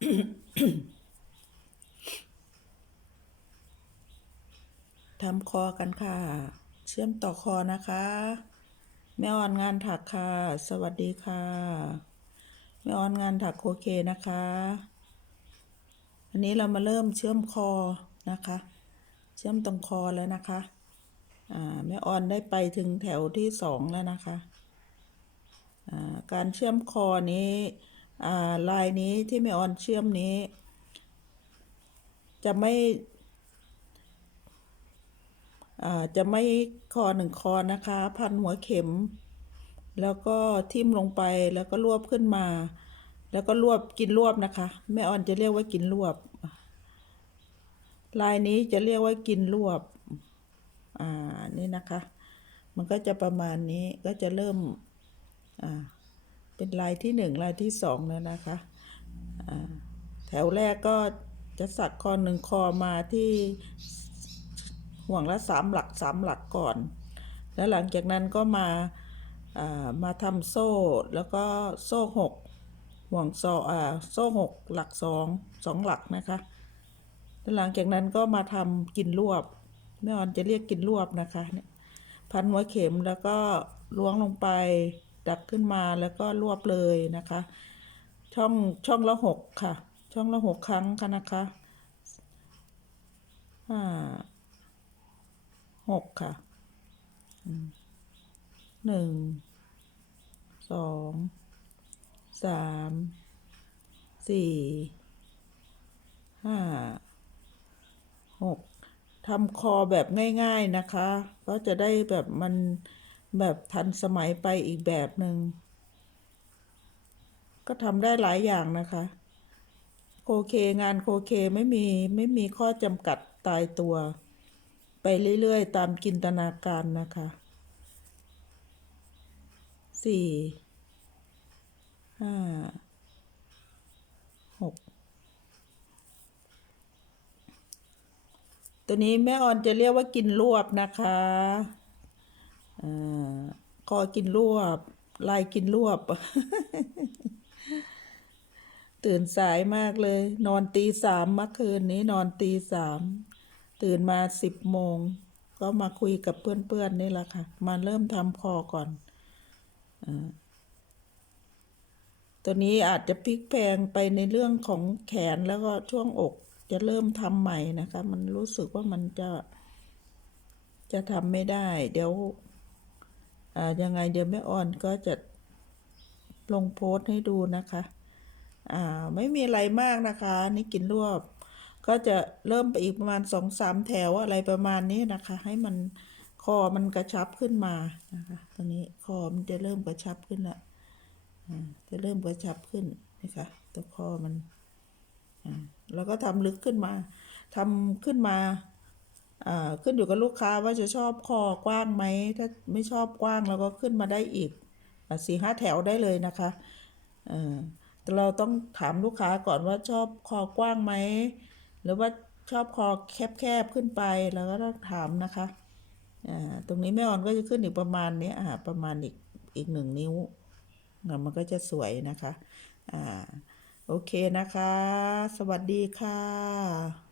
ทำคอกันค่ะ เชื่อมต่อคอนะคะ แม่ออนงานถักค่ะ สวัสดีค่ะ แม่ออนงานถักโคเคนะคะ อันนี้เรามาเริ่มเชื่อมคอนะคะ เชื่อมตรงคอแล้วนะคะ อ่า แม่ออนได้ไปถึงแถวที่สองแล้วนะคะ อ่า การเชื่อมคอนี้ ลายนี้ที่แม่ออนเชื่อมนี้ จะไม่จะไม่คอหนึ่งคอนะคะ พันหัวเข็ม แล้วก็ทิ่มลงไปแล้วก็รวบขึ้นมา แล้วก็รวบกินรวบนะคะ แม่ออนจะเรียกว่ากินรวบ ลายนี้จะเรียกว่ากินรวบ อ่านี่นะคะ มันก็จะประมาณนี้ก็จะเริ่มอ่า เป็นลายที่หนึ่งลายที่สองแล้วนะคะแถวแรกก็จะสักคอหนึ่งคอมาที่ห่วงละสามหลักสามหลักก่อน แล้วหลังจากนั้นก็มามาทำโซ่แล้วก็โซ่หกห่วงโซ่โซ่หกหลักสองสองหลักนะคะแล้วหลังจากนั้นก็มาทำกินรวบแม่ออนจะเรียกกินรวบนะคะเนี่ยพันหัวเข็มแล้วก็ล้วงลงไป ดักขึ้นมาแล้วก็รวบเลยนะคะ ช่องช่องละหกค่ะ ช่องละหกครั้งค่ะนะคะห้าหกค่ะหนึ่งสองสามสี่ห้าหกทำคอแบบง่าย ๆนะคะ ก็จะได้แบบมัน แบบทันสมัยไปอีกแบบหนึ่งก็ทำได้หลายอย่างนะคะ โคเคงานโคเคไม่มีไม่มีข้อจำกัดตายตัว ไปเรื่อยๆ ตามจินตนาการนะคะ สี่ห้าหกตัวนี้แม่ออนจะเรียกว่ากินรวบนะคะ คอกินรวบ ลายกินรวบ ตื่นสายมากเลย นอนตีสามเมื่อคืนนี้นอนตีสามตื่นมาสิบโมง ก็มาคุยกับเพื่อนๆนี่แหละค่ะ มาเริ่มทำคอก่อนอตัวนี้อาจจะพลิกแพงไปในเรื่องของแขนแล้วก็ช่วงอก จะเริ่มทำใหม่นะคะ มันรู้สึกว่ามันจะจะทำไม่ได้ เดี๋ยว ยังไงเดี๋ยวแม่อ่อนก็จะลงโพสต์ให้ดูนะคะอ่าไม่มีอะไรมากนะคะนี่กินรวบ ก็จะเริ่มไปอีกประมาณสองสามแถวอะไรประมาณนี้นะคะ ให้มันคอมันกระชับขึ้นมานะคะตรงนี้คอมันจะเริ่มกระชับขึ้นละอ่าจะเริ่มกระชับขึ้นนะคะตัวคอมันอ่าแล้วก็ทำลึกขึ้นมาทำขึ้นมา ขึ้นอยู่กับลูกค้าว่าจะชอบคอกว้างไหม ถ้าไม่ชอบกว้างเราก็ขึ้นมาได้อีกสี่ห้าแถวได้เลยนะคะเออแต่เราต้องถามลูกค้าก่อนว่าชอบคอกว้างไหม หรือว่าชอบคอแคบๆขึ้นไปเราก็ต้องถามนะคะตรงนี้แม่ออนก็จะขึ้นอีกประมาณนี้อ่าประมาณอีกอีกหนึ่งนิ้วมันก็จะสวยนะคะ อ่า โอเคนะคะ สวัสดีค่ะ